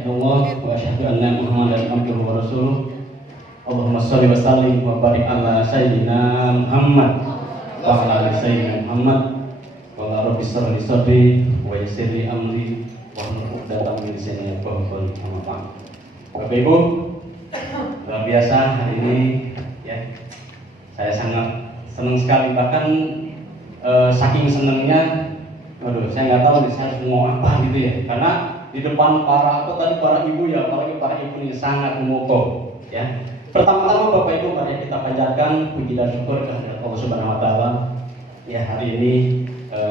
illallah wa asyhadu anna Muhammadan abduhu wa rasuluh. Allahumma shalli wa sallim wa barik ala sayyidina Muhammad wa ala ali sayyidina Muhammad wa ala rabbi shrah li sadri wa yassir li amri wa hlul 'uqdatam min lisani yafqahu qawli. Bapak Ibu, luar biasa hari ini ya. Saya sangat senang sekali, bahkan saking senangnya, saya nggak tahu nih saya harus ngomong apa gitu ya, karena di depan para ibu ya, apalagi para ibu ini sangat memukau ya. Pertama-tama Bapak Ibu, mari kita panjatkan puji dan syukur kehadirat Allah Subhanahu Wa Taala. Ya, hari ini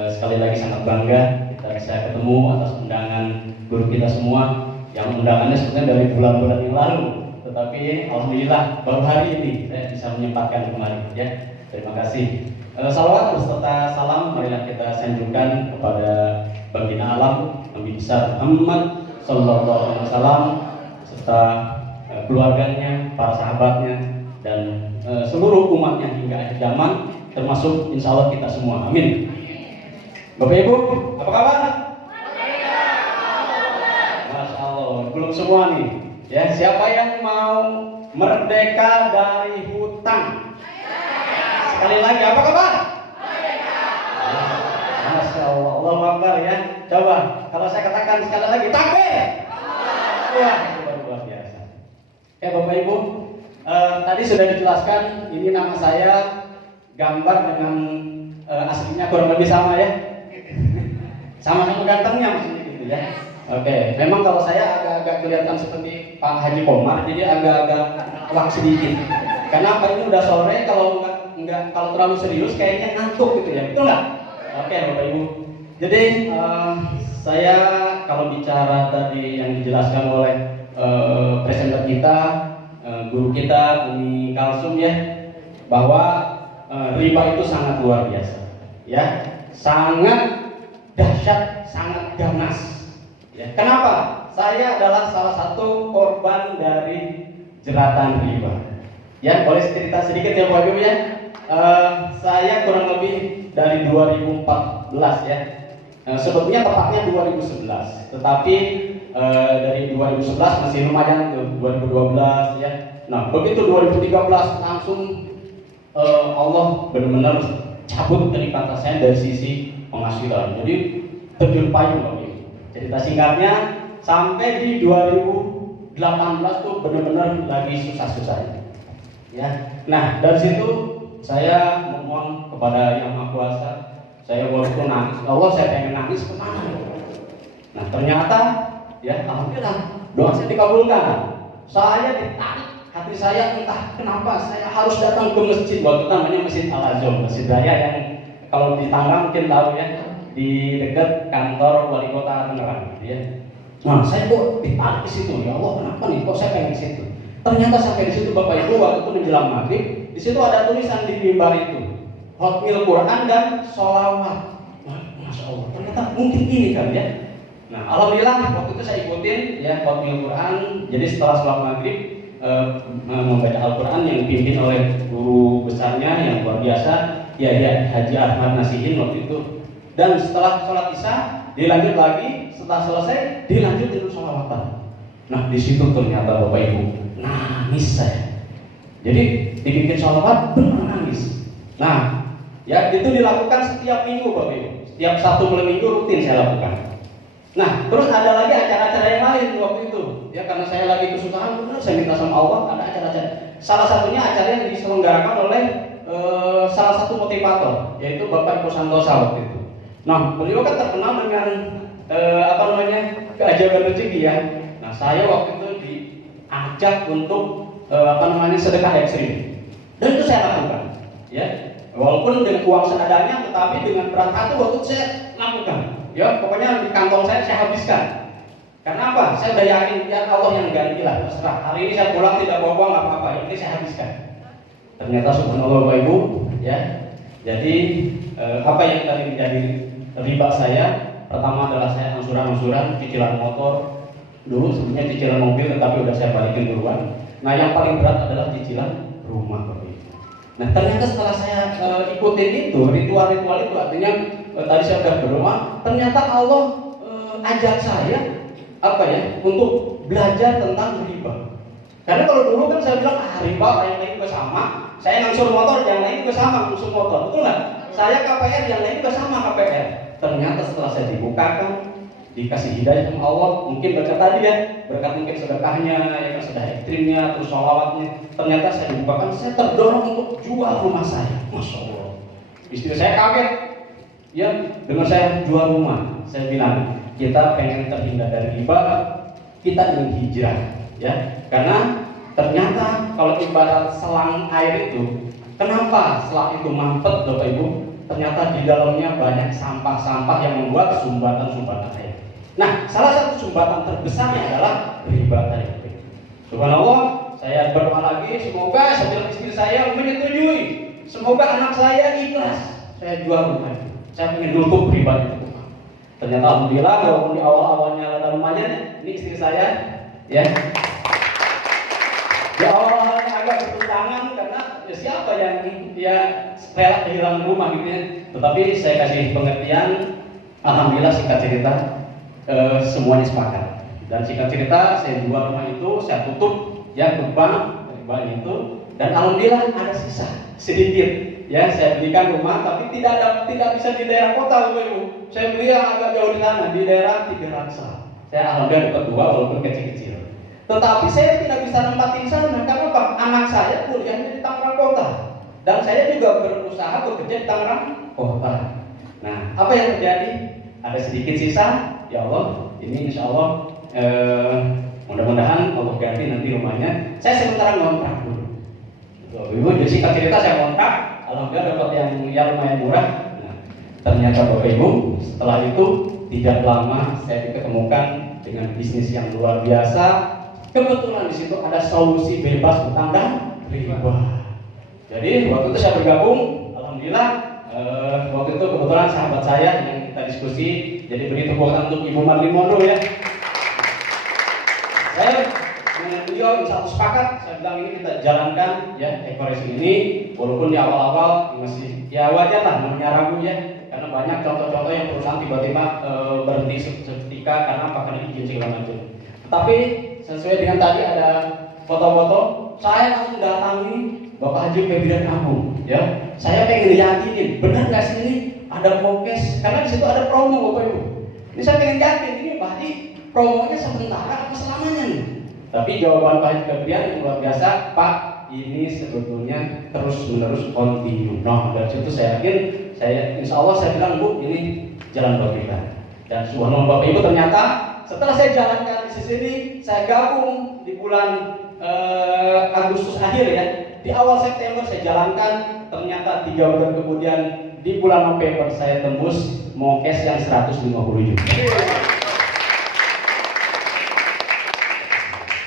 sekali lagi sangat bangga kita bisa ketemu atas undangan guru kita semua, yang undangannya sebenarnya dari bulan-bulan yang lalu, tetapi alhamdulillah baru hari ini saya bisa menyempatkan kembali ya. Terima kasih. Salawat beserta salam marilah kita sanjungkan kepada Baginda Alam Nabi besar Muhammad Sallallahu Alaihi Wasallam serta keluarganya, para sahabatnya, dan seluruh umatnya hingga akhir zaman, termasuk insya Allah kita semua. Amin. Bapak Ibu, apa kabar? Masya Allah, belum semua nih. Ya, siapa yang mau merdeka dari hutang? Sekali lagi, apa kabar? Masya Allah, Allahu Akbar ya. Coba, kalau saya katakan sekali lagi, takbir. Wah, itu luar biasa. Bapak Ibu, tadi sudah dijelaskan, ini nama saya, gambar dengan aslinya kurang lebih sama ya. Sama-sama gantengnya maksudnya gitu ya. Oke, memang kalau saya agak-agak kelihatan seperti Pak Haji Komar, jadi agak-agak awak sedikit. Karena apa, ini udah sore, kalau terlalu serius kayaknya ngantuk gitu ya, betul nggak? Oke Bapak Ibu. Jadi saya kalau bicara tadi yang dijelaskan oleh presenter kita, guru kita Umi Kalsum ya, bahwa riba itu sangat luar biasa, ya, sangat dahsyat, sangat ganas. Ya. Kenapa? Saya adalah salah satu korban dari jeratan riba. Ya, boleh cerita sedikit ya Bapak Ibu ya. Saya kurang lebih dari 2014 ya. Sebetulnya tepatnya 2011, tetapi dari 2011 masih lumayan tuh, 2012 ya. Nah, begitu 2013 langsung Allah benar-benar cabut dari kata saya dari sisi penghasilan. Jadi terjun payung Bapak Ibu. Cerita singkatnya, sampai di 2018 tuh benar-benar lagi susah-susahnya. Ya. Nah, dari situ saya memohon kepada Yang Maha Kuasa. Saya waktu nangis, Allah saya pengen nangis kemana? Nah ternyata ya alhamdulillah doa saya dikabulkan. Saya ditarik hati saya, entah kenapa saya harus datang ke masjid. Waktu itu namanya Masjid Al Azhar, Masjid Raya yang kalau di Tangerang mungkin tahu ya, di dekat kantor wali kota Tangerang. Ya. Nah saya kok ditarik ke situ, ya Allah kenapa nih? Kok saya pengen ke situ? Ternyata sampai di situ Bapak Ibu, waktu itu menjelang maghrib, di situ ada tulisan di mimbar itu, Hotmil Quran dan sholawat. Masya Allah, ternyata mungkin ini kan ya. Nah, alhamdulillah waktu itu saya ikutin ya Hotmil Quran. Jadi setelah sholat maghrib membaca Al-Quran yang dipimpin oleh guru besarnya yang luar biasa, ya Haji Ahmad Nasihin waktu itu. Dan setelah sholat isya dilanjut lagi, setelah selesai dilanjut dengan sholawatan. Nah, di situ ternyata Bapak Ibu nangis saya. Jadi dibikin sholawat benar nangis. Nah, ya itu dilakukan setiap minggu Bapak Ibu. Setiap Sabtu malam minggu rutin saya lakukan. Nah, terus ada lagi acara-acara yang lain waktu itu. Ya karena saya lagi kesusahan, benar saya minta sama Allah ada acara-acara. Salah satunya acara yang diselenggarakan oleh salah satu motivator, yaitu Bapak Ibu Santosa waktu itu. Nah, beliau kan terkenal dengan keajaiban rezeki ya. Nah, saya waktu itu diajak untuk sedekah ekstrim. Dan itu saya lakukan. Ya. Walaupun dengan uang seadanya, tetapi dengan berat hati waktu itu saya lakukan. Ya, pokoknya di kantong saya habiskan. Karena apa? Saya udah yakin biar Allah yang gantilah, terserah. Hari ini saya pulang tidak bawa uang apa-apa, ini saya habiskan. Ternyata subhanallah Bapak Ibu, ya. Jadi apa yang tadi menjadi riba saya? Pertama adalah saya angsuran-angsuran, cicilan motor. Dulu sebenarnya cicilan mobil, tetapi udah saya balikin duluan. Nah, yang paling berat adalah cicilan rumah Bapak Ibu. Nah, ternyata setelah saya ikutin itu, ritual-ritual itu, artinya tadi saya sudah berdoa, ternyata Allah ajak saya untuk belajar tentang riba. Karena kalau dulu kan saya bilang riba, yang lain juga sama. Saya ngangsur motor, yang lain juga sama ngangsur motor, betul nggak? Saya KPR, yang lain juga sama KPR. Ternyata setelah saya dibukakan, dikasih hidayah sama Allah, mungkin berkat tadi ya, berkat mungkin sedekahnya, ya kan, sedekah ekstrimnya, terus sholawatnya. Ternyata saya dibukakan, saya terdorong untuk jual rumah saya. Masya Allah. Istri saya kaget, ya dengar saya jual rumah. Saya bilang, kita pengen terhindar dari riba, kita ingin hijrah, ya. Karena ternyata kalau ibarat selang air itu, kenapa selang itu mampet, Bapak Ibu? Ternyata di dalamnya banyak sampah-sampah yang membuat sumbatan-sumbatan air. Nah, salah satu sumbatan terbesarnya adalah riba tadi. Subhanallah, saya berdoa lagi, semoga saya istri saya menyetujui, semoga anak saya ikhlas. Saya jual rumah itu, saya ingin nutup riba itu. Ternyata alhamdulillah, walaupun di awal-awalnya ada lumayan, ini istri saya, ya. Di awal-awalnya agak bertentangan karena ya siapa yang dia rela kehilangan rumah gitu ya. Tetapi saya kasih pengertian, alhamdulillah singkat cerita semuanya sepakat. Dan singkat cerita saya jual rumah itu, saya tutup ya ke bank itu, dan alhamdulillah ada sisa sedikit. Ya, saya belikan rumah tapi tidak bisa di daerah kota, Bapak Ibu. Saya beli yang agak jauh di sana, di daerah Tiga Raksa. Saya alhamdulillah dapat dua walaupun kecil-kecil. Tetapi saya tidak bisa nempatin sana karena apa? Anak saya kuliahnya di Tangerang Kota dan saya juga berusaha bekerja di Tangerang Kota. Nah, apa yang terjadi? Ada sedikit sisa. Ya Allah, ini insya Allah mudah-mudahan Allah ganti nanti rumahnya. Saya sementara ngontrak dulu. Ibu, jadi singkat cerita saya kontrak. Alhamdulillah dapat yang lumayan murah. Nah, ternyata Bapak Ibu, setelah itu tidak lama saya diketemukan dengan bisnis yang luar biasa. Kebetulan di situ ada solusi bebas utang dan riba. Jadi waktu itu saya bergabung, alhamdulillah waktu itu kebetulan sahabat saya yang kita diskusi. Jadi beri tepuk tangan untuk Ibu Marlin Mondo ya. Saya dengan beliau satu sepakat, saya bilang ini kita jalankan ya ekonomi ini, walaupun di awal-awal masih ya wajar lah namanya ragu ya, karena banyak contoh-contoh yang perusahaan tiba-tiba berhenti seketika karena apa? Karena izin segala macam. Tapi sesuai dengan tadi ada foto-foto, saya langsung datangi Bapak Haji Febrian Agung ya. Saya pengen yakinin, benar nggak sih ini ada prokes? Karena di situ ada promo, Bapak Ibu. Ini saya pengen yakin ini Pak Haji promonya sementara apa selamanya nih? Tapi jawaban Pak Haji Febrian yang luar biasa, Pak, ini sebetulnya terus-menerus continue. Nah, dari situ saya yakin, insya Allah saya bilang, Bu, ini jalan buat kita. Dan subhanallah Bapak Ibu, ternyata setelah saya jalankan di sini, saya gabung di bulan Agustus akhir ya. Di awal September saya jalankan, ternyata 3 bulan kemudian di bulan November saya tembus mau cash yang 150 juta.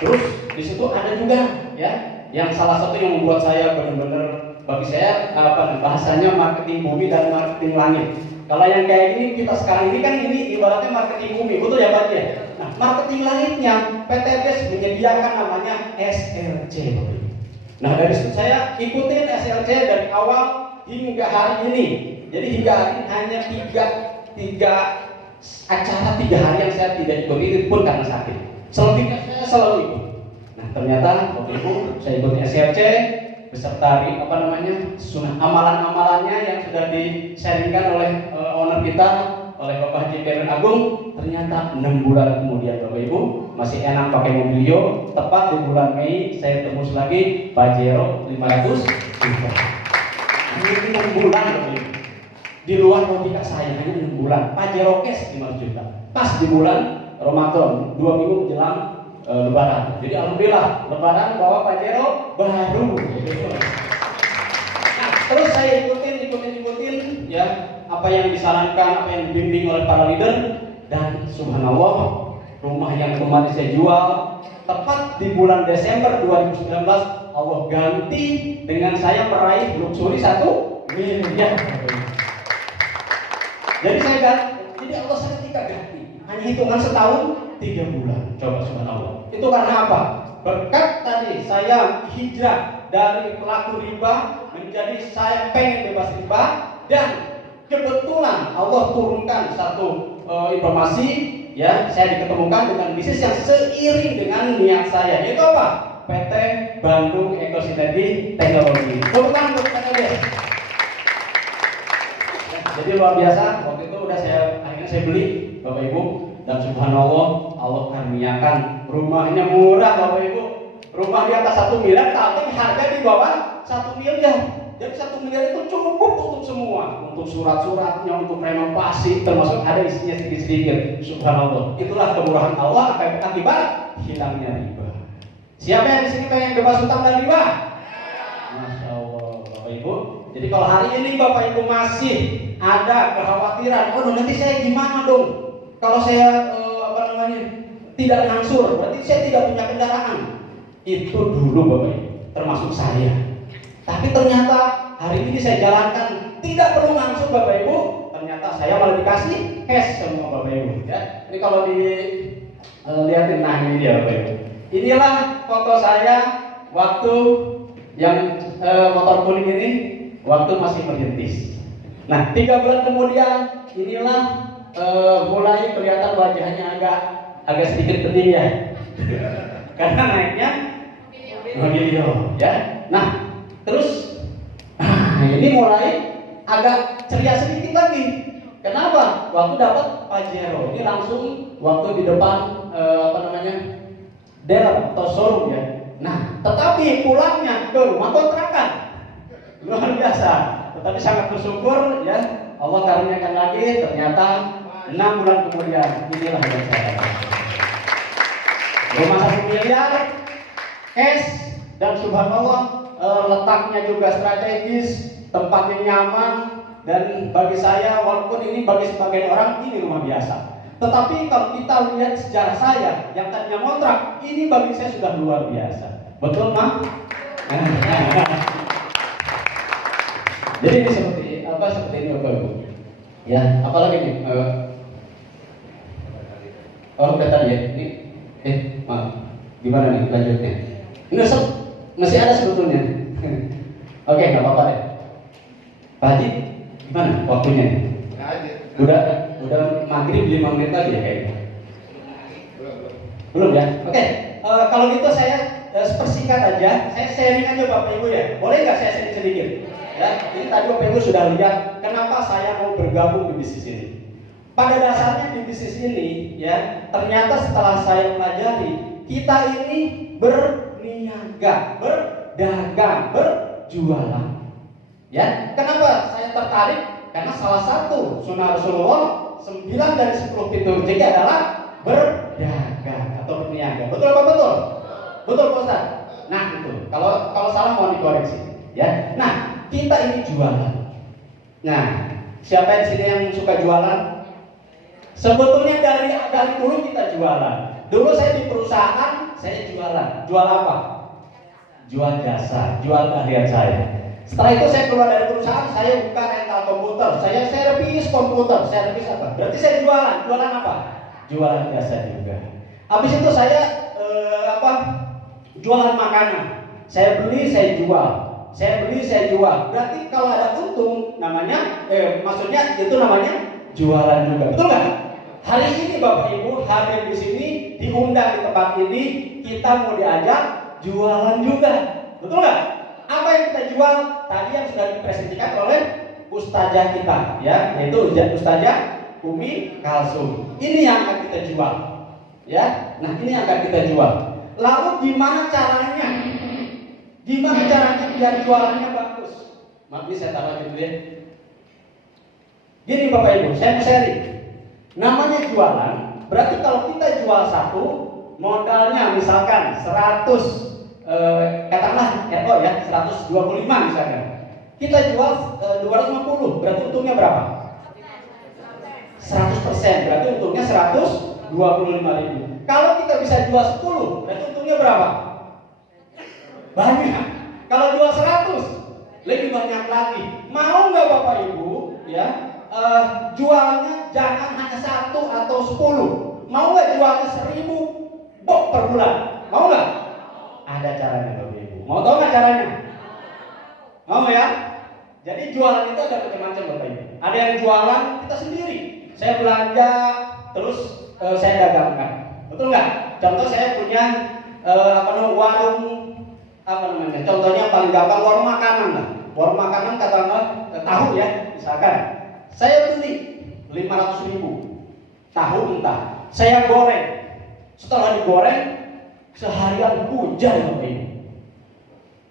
Terus di situ ada juga ya, yang salah satu yang membuat saya benar-benar bagi saya bahasanya marketing bumi dan marketing langit. Kalau yang kayak gini kita sekarang ini kan ini ibaratnya marketing bumi, betul ya Pak ya? Nah, marketing langitnya PT BES menyediakan namanya SLC. Nah, dari situ saya ikutin SLC dari awal hingga hari ini. Jadi hingga hari ini hanya tiga acara 3 hari yang saya tidak ikuti, itu pun karena sakit. Selebihnya saya selalu ikut. Nah, ternyata waktu itu saya ikut SLC beserta sunnah amalan-amalannya yang sudah di-sharingkan oleh owner kita, oleh Bapak Haji Febrian Agung. Ternyata 6 bulan kemudian Bapak Ibu masih enak pakai mobilio. Tepat di bulan Mei saya tembus lagi Pajero 500 juta. Hanya 6 bulan Bapak Ibu. Di luar logika saya hanya 6 bulan. Pajero cash 500 juta. Pas di bulan Ramadan 2 minggu menjelang Lebaran. Jadi alhamdulillah Lebaran bawa Pajero baru. Nah, terus saya ikutin ya apa yang disarankan, apa yang dibimbing oleh para leader, dan subhanallah rumah yang kemarin saya jual tepat di bulan Desember 2019 Allah ganti dengan saya meraih luxury 1 miliar. Jadi saya jadi Allah seketika ganti. Hanya hitungan setahun 3 bulan. Coba subhanallah. Itu karena apa? Berkat tadi saya hijrah dari pelaku riba menjadi saya pengen bebas riba, dan kebetulan Allah turunkan satu informasi ya saya diketemukan dengan bisnis yang seiring dengan niat saya, yaitu apa? PT Bandung Eco Sinergi Teknologi. Tepuk tangan untuk saya. Jadi luar biasa, waktu itu akhirnya saya beli, Bapak Ibu, dan subhanallah Allah karuniakan rumahnya murah, Bapak Ibu. Rumah di atas 1 miliar, tapi harga di bawah 1 miliar. Jadi 1 miliar itu cukup untuk semua, untuk surat-suratnya, untuk renovasi, termasuk ada isinya sedikit-sedikit. Subhanallah, itulah kemurahan Allah akibat hilangnya riba. Siapa yang di sini pengen bebas hutang dan riba? Masya Allah, Bapak Ibu. Jadi kalau hari ini Bapak Ibu masih ada kekhawatiran, oh nanti saya gimana dong? Kalau saya tidak ngangsur, berarti saya tidak punya kendaraan. Itu dulu Bapak Ibu, termasuk saya. Tapi ternyata hari ini saya jalankan tidak perlu ngangsur Bapak Ibu. Ternyata saya malah dikasih cash sama Bapak Ibu. Ya, ini kalau lihatin, nah ini dia Bapak Ibu. Inilah foto saya waktu yang motor kuning ini waktu masih merintis. Nah 3 bulan kemudian inilah mulai kelihatan wajahnya agak sedikit bening ya. Karena naiknya mobil ya. Nah terus ini mulai agak ceria sedikit lagi. Kenapa? Waktu dapat Pajero ini langsung waktu di depan dealer atau showroom ya. Nah tetapi pulangnya ke rumah kontrakan luar biasa. Tetapi sangat bersyukur ya, Allah karuniakan lagi. Ternyata 6 bulan kemudian inilah yang saya dapat. Rumah 1 miliar cash, dan subhanallah letaknya juga strategis, tempatnya nyaman, dan bagi saya walaupun ini bagi sebagian orang ini rumah biasa, tetapi kalau kita lihat sejarah saya yang tadinya kontrak, ini bagi saya sudah luar biasa. Betul, Mak? Jadi ini seperti ini Bapak Ibu. Ya, apalagi nih? Udah tadi ya. Ini gimana nih lanjutnya? Ini masih ada sebetulnya. Oke, nggak apa-apa deh. Pak Haji, gimana waktunya? Udah maghrib 5 menit lagi ya kayaknya. Belum ya? Oke, kalau gitu saya persingkat aja. Saya sharing aja Bapak Ibu ya. Boleh nggak saya sharing sedikit? Ya, ini tadi Bapak Ibu sudah lihat kenapa saya mau bergabung di bisnis ini. Pada dasarnya di bisnis ini ya, ternyata setelah saya pelajari, kita ini berniaga, berdagang, berjualan. Ya, kenapa saya tertarik? Karena salah satu sunnah Rasulullah 9 dari 10 pintu rezeki adalah berdagang atau berniaga. Betul apa betul? Betul Pak Ustaz? Nah itu, kalau salah mau dikoreksi. Ya, nah kita ini jualan. Nah, siapa di sini yang suka jualan? Sebetulnya dari dulu kita jualan. Dulu saya di perusahaan, saya jualan. Jual apa? Jual jasa, jual keahlian saya. Setelah itu saya keluar dari perusahaan, saya buka rental komputer, saya servis komputer, servis apa? Berarti saya jualan apa? Jualan jasa juga. Habis itu saya jualan makanan. Saya beli, saya jual. Saya beli, saya jual. Berarti kalau ada untung, maksudnya itu namanya jualan juga. Betul nggak? Hari ini Bapak Ibu hadir di sini, diundang di tempat ini, kita mau diajak jualan juga. Betul nggak? Apa yang kita jual tadi yang sudah dipresentasikan oleh ustazah kita, ya, yaitu Ustazah Umi Kalsum. Ini yang akan kita jual, ya. Nah, ini yang akan kita jual. Lalu gimana caranya? Gimana caranya biar jualannya bagus? Maaf, saya taruh dulu ya. Gini Bapak Ibu, saya mau sharing. Namanya jualan, berarti kalau kita jual satu, modalnya misalkan 100. Katakanlah ya 125 misalnya. Kita jual 250, berarti untungnya berapa? 100%, berarti untungnya 125.000. Kalau kita bisa jual 10, berarti untungnya berapa? Banyak. Kalau jual 100, lebih banyak lagi. Mau nggak Bapak Ibu ya? Jualnya jangan hanya 1 atau 10. Mau nggak jualnya 1000 box per bulan? Mau nggak? Ada caranya Bapak Ibu. Mau tahu nggak caranya? Mau ya? Jadi jualan itu ada macam-macam Bapak Ibu. Ada yang jualan kita sendiri. Saya belanja, terus saya dagangkan. Betul nggak? Contoh saya punya warung apa namanya? Contohnya paling gampang warung makanan lah. Warung makanan katakanlah tahu ya, misalkan saya beli 500.000 tahu mentah, saya goreng. Setelah digoreng seharian hujan Bapak Ibu.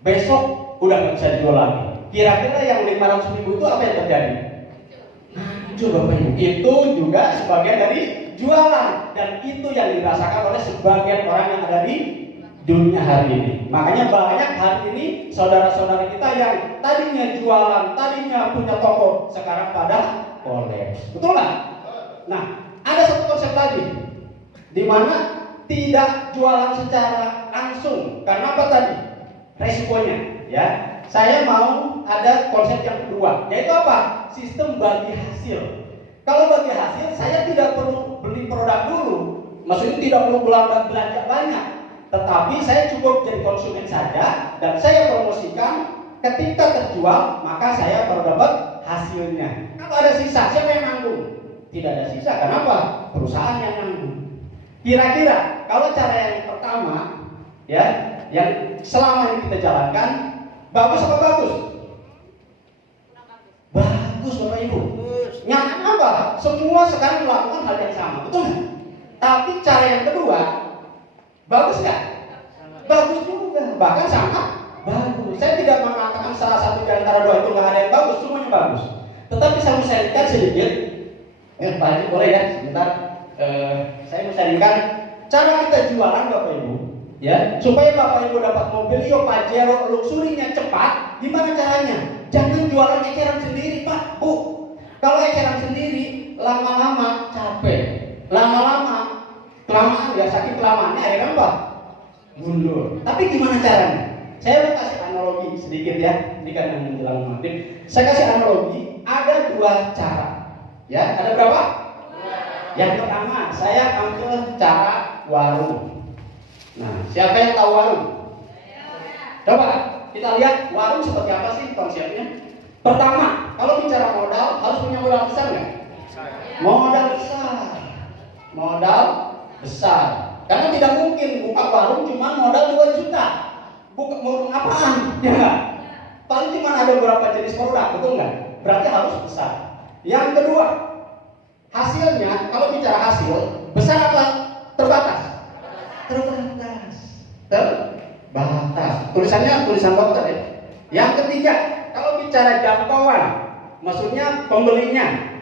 Besok udah nggak bisa dijual lagi. Kira-kira yang 500.000 itu apa yang terjadi? Hancur Bapak Ibu. Itu juga sebagian dari jualan, dan itu yang dirasakan oleh sebagian orang yang ada di dunia hari ini. Makanya banyak hari ini saudara-saudara kita yang tadinya jualan, tadinya punya toko, sekarang pada kolaps. Betul nggak? Nah, ada satu konsep lagi, di mana tidak jualan secara langsung. Karena apa tadi? Resikonya, ya. Saya mau ada konsep yang kedua, yaitu apa? Sistem bagi hasil. Kalau bagi hasil, saya tidak perlu beli produk dulu. Maksudnya tidak perlu belanja banyak, tetapi saya cukup jadi konsumen saja, dan saya promosikan. Ketika terjual, maka saya baru dapat hasilnya. Kalau ada sisa, siapa yang nanggung? Tidak ada sisa. Kenapa? Perusahaan yang nanggung. Kira-kira kalau cara yang pertama, ya, yang selama ini kita jalankan, bagus apa bagus? Bagus Bapak Ibu. Nyata apa? Semua sekarang melakukan hal yang sama, betul nggak? Tapi cara yang kedua, bagus nggak? Bagus juga, bahkan sangat bagus. Saya tidak mengatakan salah satu di antara dua itu nggak ada yang bagus, semuanya bagus. Tetapi saya mau sharingkan sedikit. Pak Haji boleh ya, sebentar. Saya mau sharingkan cara kita jualan Bapak Ibu, ya, supaya Bapak Ibu dapat mobil Pajero luxurinya cepat. Gimana caranya? Jangan jualan eceran sendiri, Pak, Bu. Kalau eceran sendiri, lama-lama capek, lama-lama kelamaan, ya sakit kelamaannya akhirnya apa? Mundur. Tapi gimana caranya? Saya mau kasih analogi sedikit ya. Ini kan yang menjelang maghrib. Saya kasih analogi. Ada dua cara. Ya, ada berapa? Yang pertama, saya ambil cara warung. Nah, siapa yang tahu warung? Coba kita lihat warung seperti apa sih konsepnya. Pertama, kalau bicara modal, harus punya modal besar nggak? Modal besar. Modal besar. Karena tidak mungkin buka warung cuma modal 2 juta. Buka warung apaan? Ya nggak? Paling cuma ada beberapa jenis produk, betul nggak? Berarti harus besar. Yang kedua, hasilnya, kalau bicara hasil, besar apa? Terbatas. Terbatas. Terbatas. Tulisannya tulisan dokter ya. Yang ketiga, kalau bicara jangkauan, maksudnya pembelinya.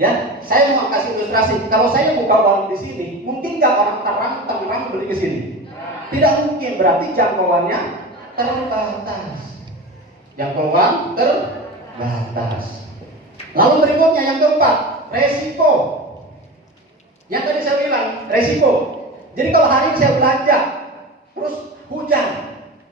Ya, saya mau kasih ilustrasi. Kalau saya buka warung di sini, mungkin nggak orang Tangerang beli ke sini? Tidak mungkin. Berarti jangkauannya terbatas. Jangkauan terbatas. Lalu berikutnya yang keempat, resiko. Yang tadi saya bilang, resiko. Jadi kalau hari ini saya belanja, terus hujan,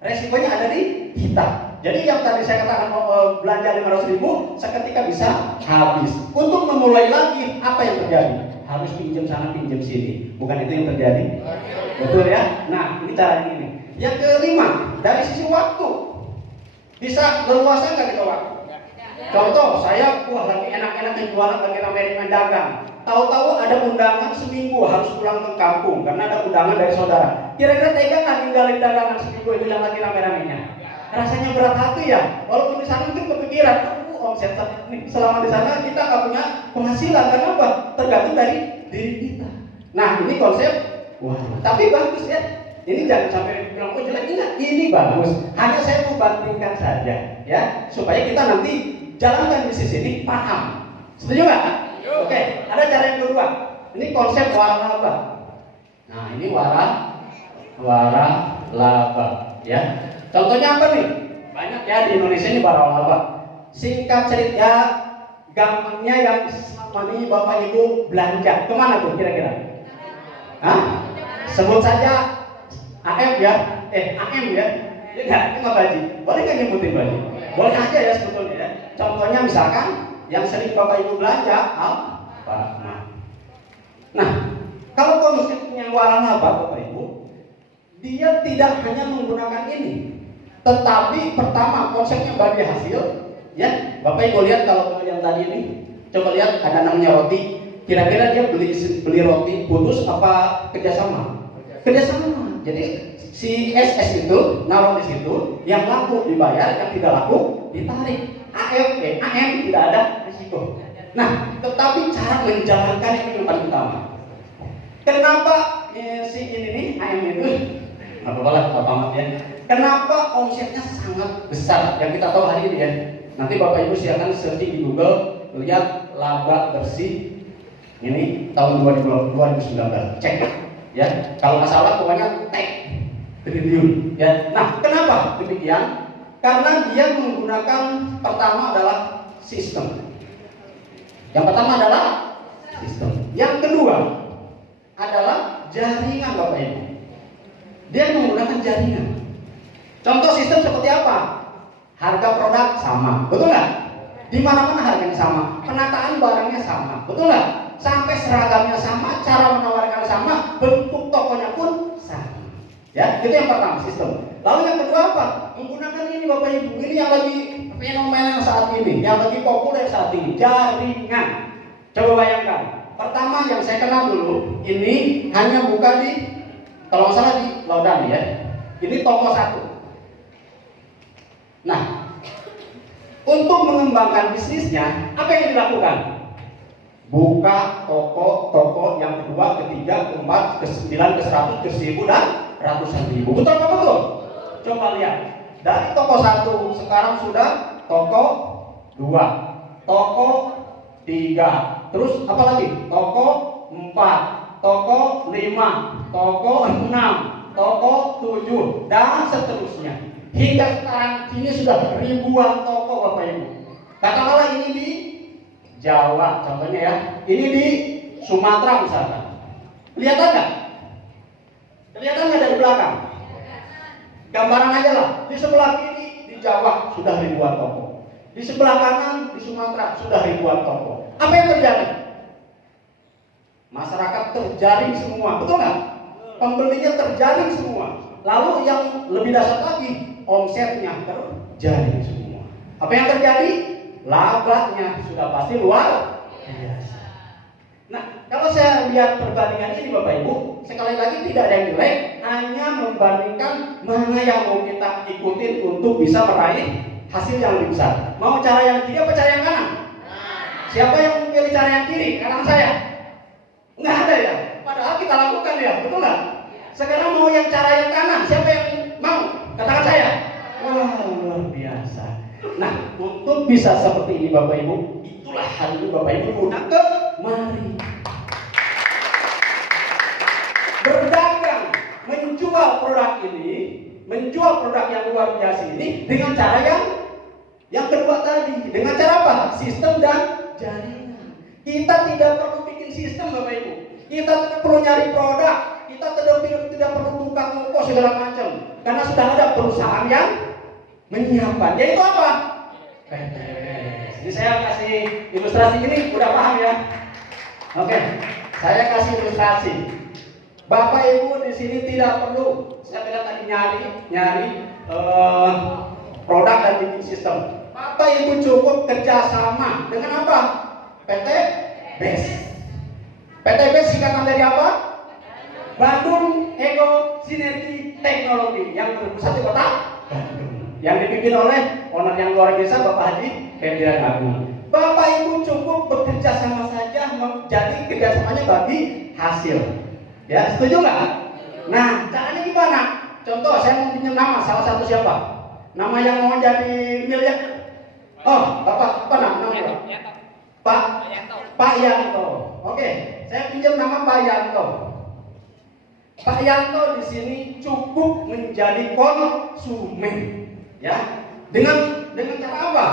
resikonya ada di kita. Jadi yang tadi saya katakan belanja 500.000, seketika bisa habis. Untuk memulai lagi, apa yang terjadi? Harus pinjam sana, pinjam sini. Bukan itu yang terjadi? Betul ya? Nah, ini cara ini. Yang kelima, dari sisi waktu. Bisa leluasa nggak kita waktu? Contoh, saya lagi enak-enak jualan, lagi rame-rame dagang. Tahu-tahu ada undangan seminggu harus pulang ke kampung karena ada undangan dari saudara. Kira-kira tega nggak ninggalin dagangan seminggu itu yang lagi rame-ramenya? Rasanya berat hati ya. Walaupun di sana mungkin kepikiran, omset selama di sana kita nggak punya penghasilan. Kenapa? Tergantung dari diri kita. Nah, ini konsep. Wah, tapi bagus ya. Ini jangan sampai bilang oh jelek, ini bagus. Hanya saya mau bandingkan saja, ya, supaya kita nanti jalankan bisnis ini paham. Setuju nggak? Oke, ada cara yang kedua. Ini konsep waralaba. Nah, ini waralaba, ya. Contohnya apa nih? Banyak ya di Indonesia ini waralaba. Singkat cerita, gampangnya yang selama ini Bapak Ibu belanja kemana tuh kira-kira? Hah? Sebut saja AM ya, AM ya. Ya nggak, itu nggak Baji. Boleh nggak nyebutin Baji? Boleh aja ya sebetulnya ya. Contohnya misalkan yang sering Bapak Ibu belanja Alfamart. Nah, kalau konsepnya waralaba Bapak Ibu, dia tidak hanya menggunakan ini, tetapi pertama konsepnya bagi hasil. Ya, Bapak Ibu lihat kalau yang tadi ini, coba lihat ada namanya roti. kira-kira dia beli roti putus apa kerjasama? Kerjasama. Jadi si SS itu naruh di situ, yang laku dibayar, yang tidak laku ditarik. AM tidak ada risiko. Nah, tetapi cara menjalankan itu yang paling utama. Kenapa si ini nih AM itu apa ya? Kenapa omsetnya sangat besar yang kita tahu hari ini ya? Nanti Bapak Ibu silakan searching di Google, lihat laba bersih ini tahun 2019. Cek ya. Kalau nggak salah pokoknya tag triliun ya. Nah, kenapa demikian? Karena dia menggunakan pertama adalah sistem. Yang pertama adalah sistem. Yang kedua adalah jaringan, Bapak Ibu. Dia menggunakan jaringan. Contoh sistem seperti apa? Harga produk sama, betul nggak? Di mana-mana harganya sama, penataan barangnya sama, betul nggak? Sampai seragamnya sama, cara menawarkan sama, bentuk tokonya pun sama. Ya, itu yang pertama, sistem. Lalu yang kedua apa? Menggunakan ini Bapak Ibu, ini yang lagi fenomena saat ini, yang lagi populer saat ini, jaringan. Coba bayangkan. Pertama yang saya kenal dulu, ini hanya buka di, kalau nggak salah di Laudan ya. Ini toko satu. Nah, untuk mengembangkan bisnisnya, apa yang dilakukan? Buka toko yang kedua, ketiga, keempat, ke-9, ke-100, ke-1000 dan ratusan ribu. Betul apa betul? Coba lihat. Dari toko 1 sekarang sudah toko 2, toko 3, terus apa lagi? Toko 4, toko 5, toko 6, toko 7 dan seterusnya. Hingga sekarang ini sudah ribuan toko Bapak Ibu. Katakanlah ini di Jawa contohnya ya. Ini di Sumatera misalkan. Kelihatan nggak? Kelihatan nggak dari belakang? Gambaran aja lah. Di sebelah kiri di Jawa sudah ribuan toko. Di sebelah kanan di Sumatera sudah ribuan toko. Apa yang terjadi? Masyarakat terjaring semua, betul nggak? Pembelinya terjaring semua. Lalu yang lebih dasar lagi, omsetnya terjaring semua. Apa yang terjadi? Labanya sudah pasti luar biasa. Nah, kalau saya lihat perbandingan ini Bapak Ibu, sekali lagi tidak ada yang jelek, hanya membandingkan mana yang mau kita ikutin untuk bisa meraih hasil yang lebih besar. Mau cara yang kiri apa cara yang kanan? Siapa yang memilih cara yang kiri? Kanan saya? Nggak ada ya? Padahal kita lakukan ya, betul nggak? Sekarang mau yang cara yang kanan, siapa yang mau? Katakan saya. Wah, luar biasa. Nah, untuk bisa seperti ini Bapak Ibu, itulah hal itu Bapak Ibu undang ke mari. Berdagang, menjual produk ini, menjual produk yang luar biasa ini dengan cara yang kedua tadi. Dengan cara apa? Sistem dan jaringan. Kita tidak perlu bikin sistem Bapak Ibu. Kita tidak perlu nyari produk. Kita tidak perlu buka toko segala macam. Karena sudah ada perusahaan yang menyiapkan. Yaitu apa? PTBS. Ini saya kasih ilustrasi ini, udah paham ya? Oke, saya kasih ilustrasi. Bapak Ibu di sini tidak perlu, saya tidak tadi nyari produk dan bikin sistem. Bapak Ibu cukup kerjasama dengan apa? PTBS. PTBS singkatan dari apa? Bandung Eko Sinergi Teknologi yang berpusat di kota Bandung. Yang dipimpin oleh owner yang luar biasa Bapak Haji Ferdinand Agung. Bapak Ibu cukup bekerja sama saja, jadi kerjasamanya bagi hasil. Ya, setuju nggak? Nah, caranya gimana? Contoh, saya mau pinjam nama salah satu siapa? Nama yang mau jadi miliar. Oh, Bapak apa namanya? Pak Yanto. Oke, saya pinjam nama Pak Yanto. Pak Yanto di sini cukup menjadi konsumen. Ya, dengan cara apa?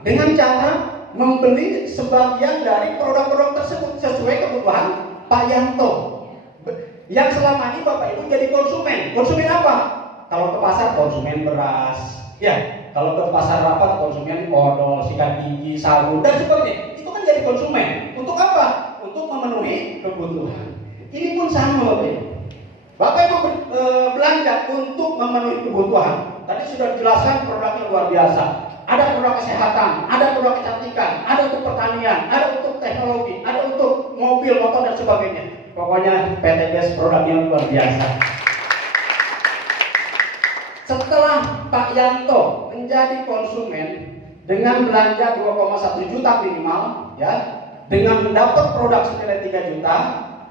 Dengan cara membeli sebagian dari produk-produk tersebut sesuai kebutuhan Pak Yanto. Yang selama ini Bapak Ibu jadi konsumen. Konsumen apa? Kalau ke pasar konsumen beras, ya. Kalau ke pasar rapat konsumen odol, sikat gigi, sabun dan sebagainya. Itu kan jadi konsumen. Untuk apa? Untuk memenuhi kebutuhan. Ini pun sama Bapak Ibu. Bapak Ibu belanja untuk memenuhi kebutuhan. Tadi sudah dijelaskan produknya luar biasa. Ada produk kesehatan, ada produk kecantikan, ada untuk pertanian, ada untuk teknologi, ada untuk mobil, motor dan sebagainya. Pokoknya PTBS produknya luar biasa. Setelah Pak Yanto menjadi konsumen dengan belanja 2,1 juta minimal, ya, dengan mendapat produk senilai 3 juta,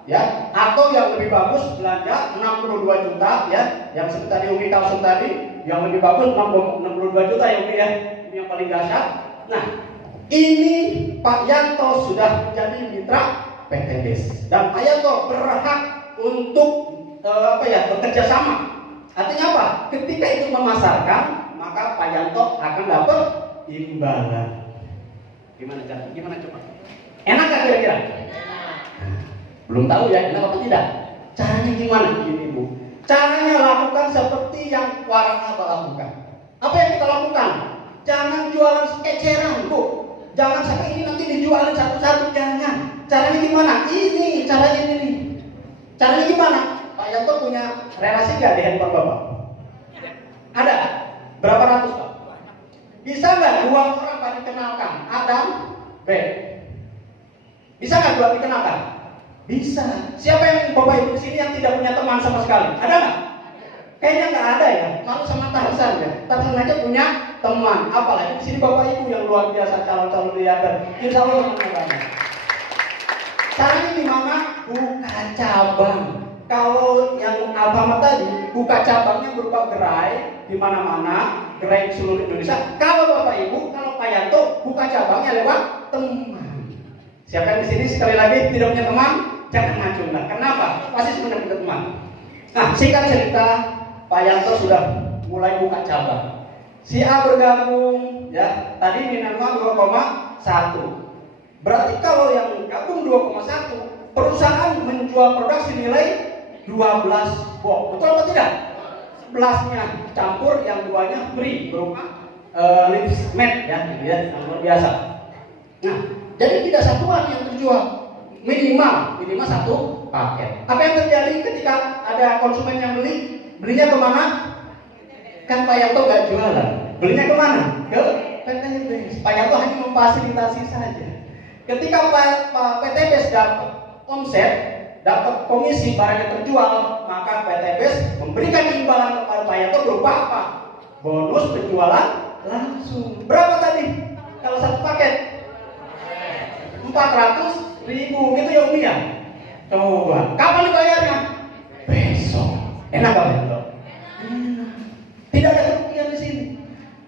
ya, atau yang lebih bagus belanja 62 juta, ya, yang seperti tadi Umi Kalsum tadi, yang lebih bagus 62 juta ya Umi ya, ini yang paling dahsyat. Nah, ini Pak Yanto sudah menjadi mitra PTBS dan Pak Yanto berhak untuk bekerja sama. Artinya apa? Ketika itu memasarkan, maka Pak Yanto akan dapat imbalan. Gimana coba? Enak gak kira-kira? Belum tahu ya, enak apa tidak? Caranya gimana? Gini Bu, caranya lakukan seperti yang Warang Aba lakukan. Apa yang kita lakukan? Jangan jualan eceran Bu. Jangan sampai ini nanti dijualin satu-satu, jangan. Caranya gimana? Ini caranya ini. Caranya gimana? Pak Yanto punya relasi gak di handphone Bapak? Ada? Berapa ratus Pak? Bisa nggak 2 orang Pak dikenalkan? A dan B. Bisa nggak 2 dikenalkan? Bisa. Siapa yang Bapak Ibu di sini yang tidak punya teman sama sekali? Ada nggak? Kayaknya nggak ada ya. Malu sama Tarzan ya. Tarzan aja punya teman. Apalagi di sini Bapak Ibu yang luar biasa, calon-calon miliarder. Insya Allah temannya banyak. Caranya gimana? Buka cabang. Kalau yang Alfamart tadi buka cabangnya berupa gerai di mana-mana, gerai di seluruh Indonesia. Kalau Bapak Ibu, kalau Pak Yanto buka cabangnya lewat teman. Siapa yang di sini sekali lagi tidak punya teman, jangan ngacung lah. Kenapa? Pasti semuanya punya teman. Nah, singkat cerita, Pak Yanto sudah mulai buka cabang. Si A bergabung, ya, tadi minimal 2,1. Berarti kalau yang gabung 2,1, perusahaan menjual produk senilai 12 box. Betul apa tidak? 11-nya campur, yang 2-nya free berupa lips matte ya, gitu ya, yang luar biasa. Nah, jadi tidak satuan yang terjual, minimal 1 paket. Apa yang terjadi ketika ada konsumen yang belinya kemana? Kan Pak Yanto nggak jualan, belinya kemana? Ke PTBS. Pak Yanto hanya memfasilitasi saja. Ketika PTBS dapat omset, dapat komisi barang yang terjual, maka PTBS memberikan imbalan kepada Pak Yanto berupa apa? Bonus penjualan langsung. Berapa tadi? Kalau 1 paket 400.000 gitu ya Umi ya? Coba, kapan dibayarnya? Besok. Enak gak Pak? Tidak ada kerugian di sini.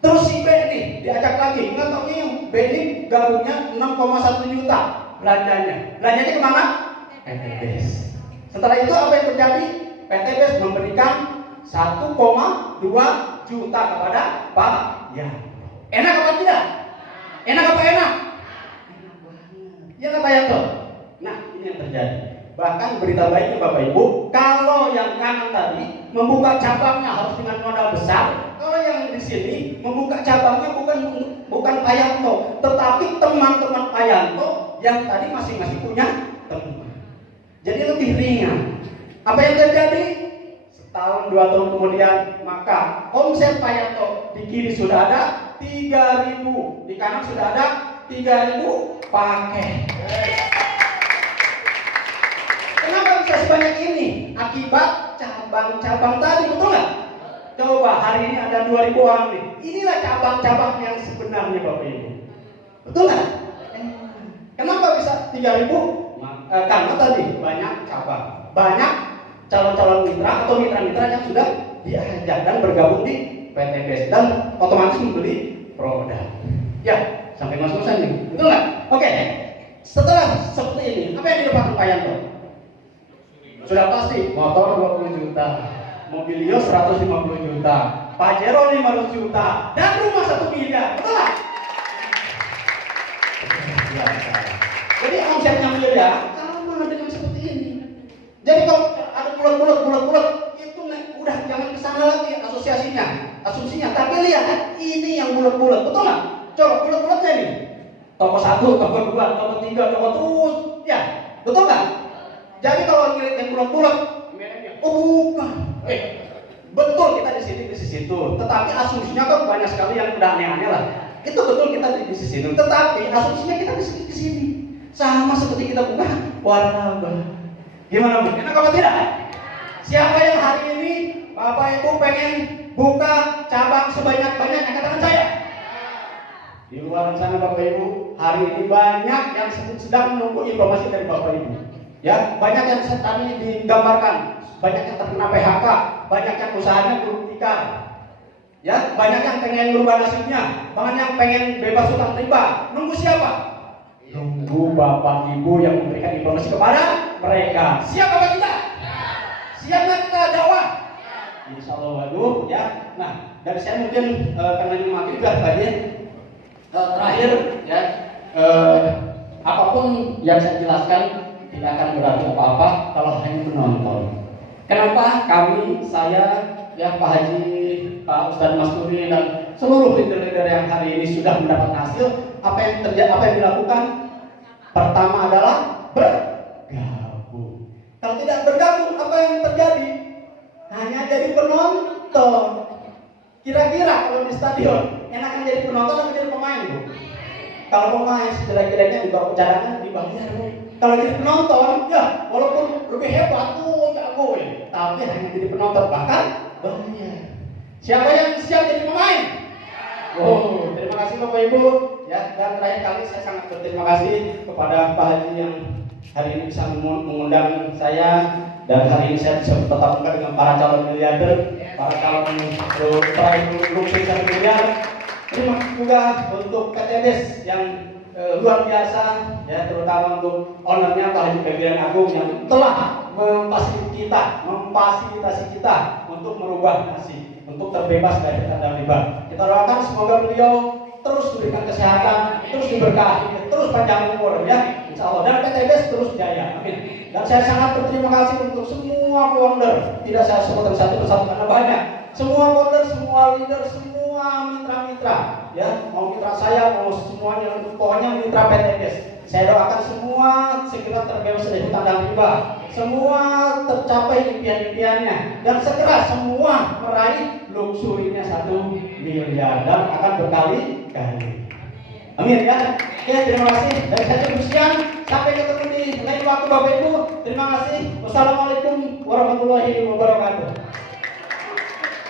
Terus si B nih diajak lagi, nggak tahu yang B ini gabungnya 6,1 juta belanjanya. Belanjanya kemana? PTBS. Setelah itu apa yang terjadi? PTBS memberikan 1,2 juta kepada Pak Yanto. Enak apa tidak? Enak apa enak? Enak banget. Ya nggak Pak Yanto? Nah, ini yang terjadi. Bahkan berita baiknya Bapak Ibu, kalau yang kanan tadi membuka cabangnya harus dengan modal besar. Kalau yang di sini membuka cabangnya bukan Pak Yanto, tetapi teman-teman Pak Yanto yang tadi masing-masing punya teman. Jadi lebih ringan. Apa yang terjadi? Setahun 2 tahun kemudian, maka omset Pak Yanto di kiri sudah ada 3.000, di kanan sudah ada 3.000 paket. Kenapa bisa sebanyak ini? Akibat cabang-cabang tadi, betul nggak? Coba hari ini ada 2.000 orang nih. Inilah cabang-cabang yang sebenarnya Bapak Ibu. Betul nggak? Kenapa bisa 3.000? Karena tadi banyak cabang, banyak calon-calon mitra atau mitra-mitra yang sudah diajak dan bergabung di PTBS dan otomatis membeli produk. Ya, sampai mas-masan nih, betul nggak? Oke, setelah seperti ini, apa yang didapatkan Pak Yanto? Sudah pasti motor 20 juta, mobilio 150 juta, Pajero 500 juta, dan rumah 1 miliar, betul nggak? Jadi omsetnya miliar sama dengan seperti ini. Jadi kalau ada bulat-bulat itu udah jangan kesana lagi asumsinya. Tapi lihat ini yang bulat-bulat, betul nggak? Coba bulat-bulatnya ini. Toko 1, toko 2, toko 3, toko terus, ya, betul nggak? Jadi kalau ngeliat yang bulat-bulat, bukan. Betul kita di sini di situ. Tetapi asumsinya kan banyak sekali yang udah aneh-aneh lah. Itu betul kita di sisi itu. Tetapi asumsinya kita di sini. Sama seperti kita buka wartaba. Gimana Bu? Enak apa tidak? Siapa yang hari ini Bapak Ibu pengen buka cabang sebanyak-banyaknya? Katakan saya. Di luar sana Bapak Ibu, hari ini banyak yang sedang menunggu informasi dari Bapak Ibu. Ya, banyak yang tadi digambarkan, banyak yang terkena PHK, banyak yang usahanya gulung tikar. Ya, banyak yang pengen merubah nasibnya, banyak yang pengen bebas hutang riba. Nunggu siapa? Nunggu Bapak Ibu yang memberikan informasi kepada mereka. Siap apa tidak? Siap nggak kita dakwah? Insya Allah waduh ya. Nah, dari saya mungkin karena ini maghrib tadi terakhir ya, apapun yang saya jelaskan tidak akan berarti apa-apa kalau hanya menonton. Kenapa saya, ya Pak Haji, Pak Ustadz Masturi dan seluruh leader-leader yang hari ini sudah mendapat hasil, apa yang dilakukan? Pertama adalah bergabung. Kalau tidak bergabung, apa yang terjadi? Hanya jadi penonton. Kira-kira kalau di stadion, enakan jadi penonton atau jadi pemain, Bu? Kalau pemain, kira-kiranya dibawa cadangan, dibayar, Bu. Kalau jadi penonton, ya walaupun lebih hebat, tapi hanya jadi penonton, bahkan bayar. Siapa yang siap jadi pemain? Oh, terima kasih Bapak Ibu. Ya, dan terakhir kali saya sangat berterima kasih kepada Pak Haji yang hari ini bisa mengundang saya, dan hari ini saya bisa bertatap muka dengan para calon miliarder, para calon grup 1 miliar. Terima kasih juga untuk PTBes yang luar biasa, ya, terutama untuk ownernya Pak Haji Febrian Agung yang telah memfasilitasi kita untuk merubah nasib, untuk terbebas dari hutang dan riba. Kita doakan semoga beliau terus diberikan kesehatan, terus diberkahi, terus panjang umur, ya, insya Allah, dan PTBes terus jaya, amin. Dan saya sangat berterima kasih untuk semua founder, tidak saya sebutkan satu persatu karena banyak. Semua founder, semua leader, semua mitra-mitra, ya, mau mitra saya, mau semuanya, pokoknya mitra PTBes. Saya doakan semua segera terbebas dari hutang dan riba, semua tercapai impian-impiannya, dan segera semua meraih luxurinya 1 miliar dan akan berkali-kali. Amin ya. Oke, terima kasih. Dari saya cukup sekian. Sampai ketemu di lain waktu Bapak Ibu. Terima kasih. Wassalamualaikum warahmatullahi wabarakatuh.